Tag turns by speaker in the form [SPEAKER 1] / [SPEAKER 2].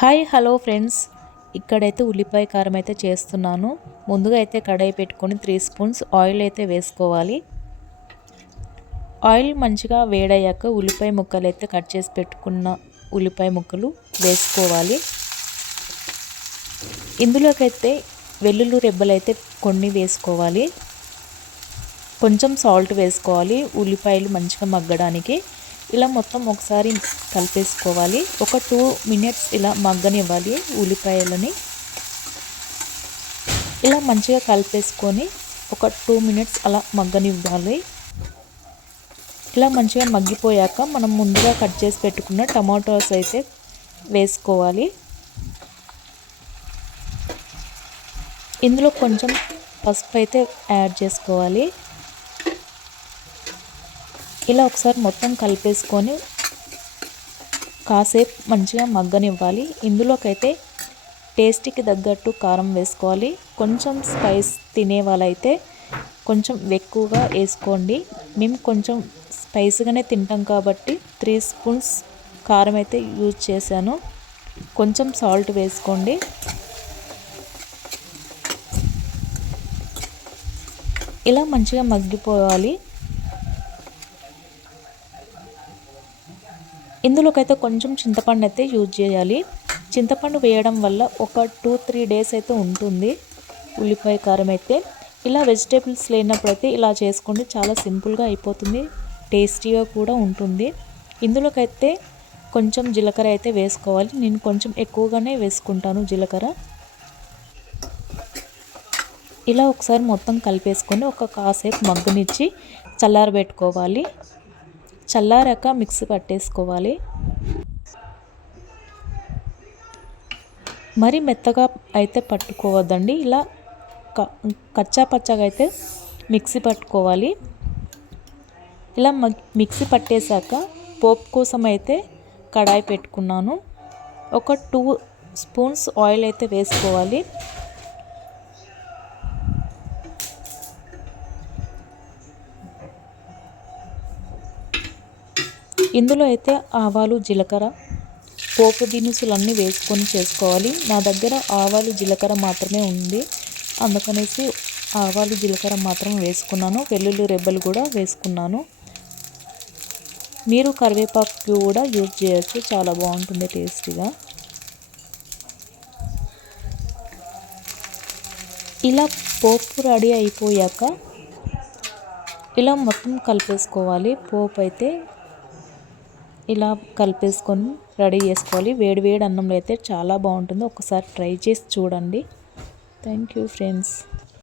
[SPEAKER 1] Hi hello friends. ఇక్కడైతే ఉల్లిపాయ కారం అయితే చేస్తున్నాను. ముందుగా అయితే కడాయి పెట్టుకొని త్రీ స్పూన్స్ ఆయిల్ అయితే వేసుకోవాలి. ఆయిల్ మంచిగా వేడయ్యాక ఉల్లిపాయ ముక్కలు అయితే కట్ చేసి పెట్టుకున్న ఉల్లిపాయ ముక్కలు వేసుకోవాలి. ఇందులోకైతే వెల్లుల్లి రెబ్బలు అయితే కొన్ని వేసుకోవాలి. కొంచెం సాల్ట్ వేసుకోవాలి. ఉల్లిపాయలు మంచిగా మగ్గడానికి. ఇలా మొత్తం ఒకసారి కలిపేసుకోవాలి. ఒక టూ మినిట్స్ ఇలా మగ్గనివ్వాలి ఉల్లిపాయలని. ఇలా మంచిగా కలిపేసుకొని ఒక టూ మినిట్స్ అలా మగ్గనివ్వాలి. ఇలా మంచిగా మగ్గిపోయాక మనం ముందుగా కట్ చేసి పెట్టుకున్న టమాటోస్ అయితే వేసుకోవాలి. ఇందులో కొంచెం పసుపు అయితే యాడ్ చేసుకోవాలి. ఇలా ఒకసారి మొత్తం కలిపేసుకొని కాసేపు మంచిగా మగ్గనివ్వాలి. ఇందులోకైతే టేస్ట్కి తగ్గట్టు కారం వేసుకోవాలి. కొంచెం స్పైస్ తినే వాళ్ళైతే కొంచెం ఎక్కువగా వేసుకోండి. మేము కొంచెం స్పైస్గానే తింటాం కాబట్టి త్రీ స్పూన్స్ కారం అయితే యూజ్ చేశాను. కొంచెం సాల్ట్ వేసుకోండి. ఇలా మంచిగా మగ్గిపోవాలి. ఇందులోకైతే కొంచెం చింతపండు అయితే యూజ్ చేయాలి. చింతపండు వేయడం వల్ల ఒక టూ త్రీ డేస్ అయితే ఉంటుంది. ఉల్లిపాయ కారం అయితే. ఇలా వెజిటేబుల్స్ లేనప్పుడు అయితే ఇలా చేసుకోండి చాలా సింపుల్గా అయిపోతుంది. టేస్టీగా కూడా ఉంటుంది. ఇందులోకైతే కొంచెం జీలకర్ర అయితే వేసుకోవాలి. నేను కొంచెం ఎక్కువగానే వేసుకుంటాను జీలకర్ర. ఇలా ఒకసారి మొత్తం కలిపేసుకొని ఒక కాసేపు మగ్గునిచ్చి చల్లారబెట్టుకోవాలి. చల్లారాక మిక్సీ పట్టేసుకోవాలి. మరి మెత్తగా అయితే పట్టుకోవద్దండి. ఇలా కచ్చా పచ్చగా అయితే మిక్సీ పట్టుకోవాలి. ఇలా మిక్సీ పట్టేశాక పోపు కోసం అయితే కడాయి పెట్టుకున్నాను. ఒక టూ స్పూన్స్ ఆయిల్ అయితే వేసుకోవాలి. ఇందులో అయితే ఆవాలు జీలకర్ర పోపు దినుసులు అన్నీ వేసుకొని చేసుకోవాలి. నా దగ్గర ఆవాలు జీలకర్ర మాత్రమే ఉంది. అందుకనేసి ఆవాలు జీలకర్ర మాత్రం వేసుకున్నాను. వెల్లుల్లి రెబ్బలు కూడా వేసుకున్నాను. మీరు కరివేపాకు కూడా యూజ్ చేయొచ్చు. చాలా బాగుంటుంది టేస్టీగా. ఇలా పోపు రెడీ అయిపోయాక ఇలా మొత్తం కలిపేసుకోవాలి. పోపు అయితే ఇలా కలిపేసుకొని రెడీ చేసుకోవాలి. వేడి వేడి అన్నంలో అయితే చాలా బాగుంటుంది. ఒకసారి ట్రై చేసి చూడండి. Thank you friends